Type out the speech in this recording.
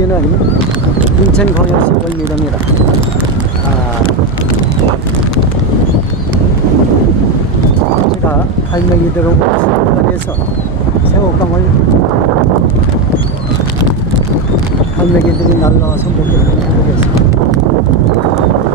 여기는 인천광역시 월미도입니다. 아, 제가 갈매기 들어온 순간에서 새우깡을 갈매기들이 날라와서 먹기를 해보겠습니다.